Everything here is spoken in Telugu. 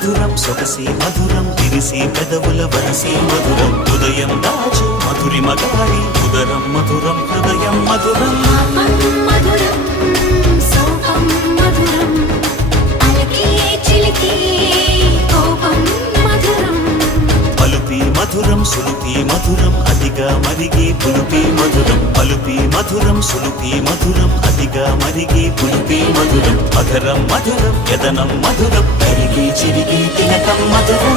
మధురం సొగసి మధురం విరిసి పెదవుల వరసి మధురం హృదయం దాచి మధురి మగాడి ఉదరం మధురం హృదయం మధురం మధురం సోహం మధురం అలకి చిలికి కోపం మధురం పలుపి మధురం సులుపి మధురం అతిగా మరిగి పులుపి మధురం పలుపి మధురం సులుపి మధురం అతిగా మరిగి పులుపి మధురం మధురం మధురం యదనం మధురం కరిగి చిరిగి తినకం మధురం